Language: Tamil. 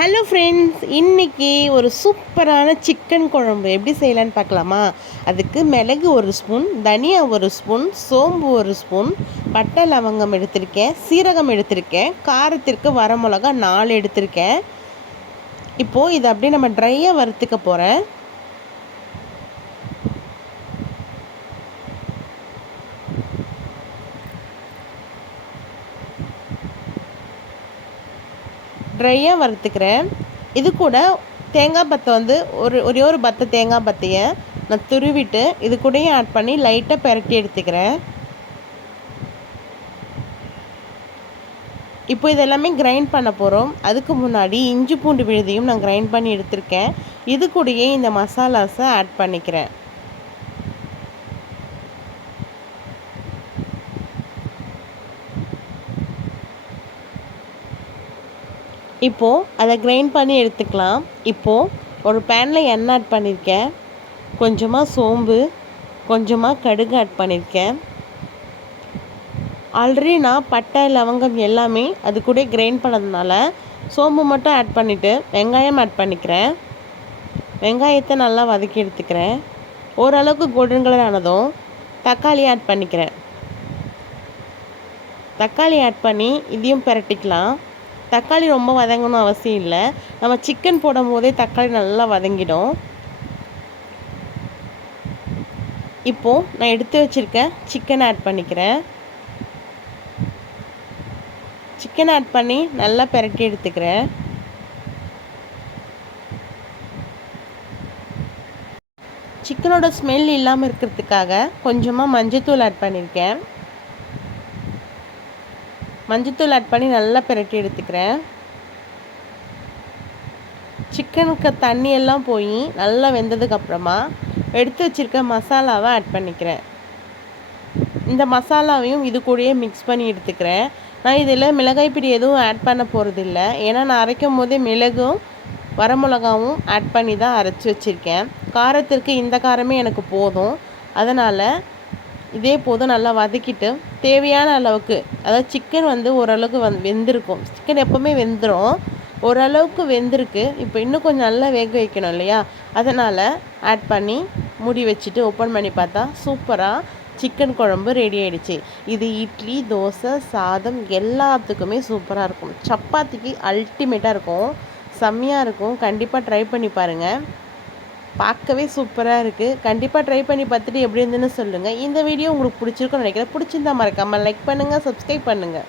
ஹலோ ஃப்ரெண்ட்ஸ் இன்றைக்கி ஒரு சூப்பரான சிக்கன் குழம்பு. எப்படி செய்யலான்னு பார்க்கலாமா? அதுக்கு மிளகு ஒரு ஸ்பூன் தனியா ஒரு ஸ்பூன் சோம்பு ஒரு ஸ்பூன் பட்டை லவங்கம் எடுத்திருக்கேன் சீரகம் எடுத்திருக்கேன் காரத்திற்கு வரமிளகா நாலு எடுத்திருக்கேன். இப்போது இதை அப்படியே நம்ம ட்ரையாக வறுத்துக்க போகிறேன் ட்ரையாக வறுத்துக்கிறேன். இது கூட தேங்காய் பத்தை வந்து ஒரு ஒரே ஒரு பத்தை தேங்காய் பத்தையை நான் துருவிட்டு இது கூடயும் ஆட் பண்ணி லைட்டாக பெரட்டி எடுத்துக்கிறேன். இப்போ இதெல்லாமே கிரைண்ட் பண்ண போகிறோம் அதுக்கு முன்னாடி இஞ்சி பூண்டு விழுதியும் நான் கிரைண்ட் பண்ணி எடுத்திருக்கேன். இது கூடயே இந்த மசாலாஸை ஆட் பண்ணிக்கிறேன். இப்போது அதை கிரைண்ட் பண்ணி எடுத்துக்கலாம். இப்போது ஒரு பேனில் எண்ணெய் ஆட் பண்ணியிருக்கேன் கொஞ்சமாக சோம்பு கொஞ்சமாக கடுகு ஆட் பண்ணியிருக்கேன் ஆல்ரெடி நான் பட்டை லவங்கம் எல்லாமே அது கூட கிரைண்ட் பண்ணதுனால சோம்பு மட்டும் ஆட் பண்ணிவிட்டு வெங்காயம் ஆட் பண்ணிக்கிறேன். வெங்காயத்தை நல்லா வதக்கி எடுத்துக்கிறேன். ஓரளவுக்கு கோல்டன் கலர் ஆனதும் தக்காளி ஆட் பண்ணிக்கிறேன். தக்காளி ஆட் பண்ணி இதையும் பிரட்டிக்கலாம். தக்காளி ரொம்ப வதங்கணும் அவசியம் இல்லை. நம்ம சிக்கன் போடும் போதே தக்காளி நல்லா வதங்கிடும். இப்போது நான் எடுத்து வச்சுருக்கேன் சிக்கன் ஆட் பண்ணிக்கிறேன். சிக்கன் ஆட் பண்ணி நல்லா பெரட்டி எடுத்துக்கிறேன். சிக்கனோட ஸ்மெல் இல்லாமல் இருக்கிறதுக்காக கொஞ்சமாக மஞ்சத்தூள் ஆட் பண்ணியிருக்கேன் மஞ்சத்தூள் ஆட் பண்ணி நல்லா பிரட்டி எடுத்துக்கிறேன். சிக்கனுக்கு தண்ணி எல்லாம் போய் நல்லா வெந்ததுக்கப்புறமா எடுத்து வச்சுருக்க மசாலாவை ஆட் பண்ணிக்கிறேன். இந்த மசாலாவையும் இது கூடயே மிக்ஸ் பண்ணி எடுத்துக்கிறேன். நான் இதில் மிளகாய் பிடி எதுவும் ஆட் பண்ண போகிறதில்ல ஏன்னா நான் அரைக்கும் போதே மிளகும் வரமிளகாவும் ஆட் பண்ணி தான் அரைச்சி வச்சுருக்கேன். காரத்திற்கு இந்த காரமே எனக்கு போதும். அதனால் இதே போதும் நல்லா வதக்கிட்டு தேவையான அளவுக்கு அதாவது சிக்கன் வந்து ஓரளவுக்கு வந் வெந்திருக்கும். சிக்கன் எப்போவுமே வெந்துடும் ஓரளவுக்கு வெந்திருக்கு. இப்போ இன்னும் கொஞ்சம் நல்லா வேக வைக்கணும் இல்லையா? அதனால் ஆட் பண்ணி மூடி வச்சுட்டு ஓப்பன் பண்ணி பார்த்தா சூப்பராக சிக்கன் குழம்பு ரெடி ஆகிடுச்சு இது இட்லி தோசை சாதம் எல்லாத்துக்குமே சூப்பராக இருக்கும். சப்பாத்திக்கு அல்டிமேட்டாக இருக்கும். செம்மையாக இருக்கும். கண்டிப்பாக ட்ரை பண்ணி பாருங்கள் பார்க்கவே சூப்பராக இருக்குது கண்டிப்பாக ட்ரை பண்ணி பார்த்துட்டு எப்படி இருந்துன்னு சொல்லுங்கள் இந்த வீடியோ உங்களுக்கு பிடிச்சிருக்குன்னு நினைக்கிறேன். பிடிச்சிருந்தா மறக்காமல் லைக் பண்ணுங்கள் சப்ஸ்கிரைப் பண்ணுங்கள்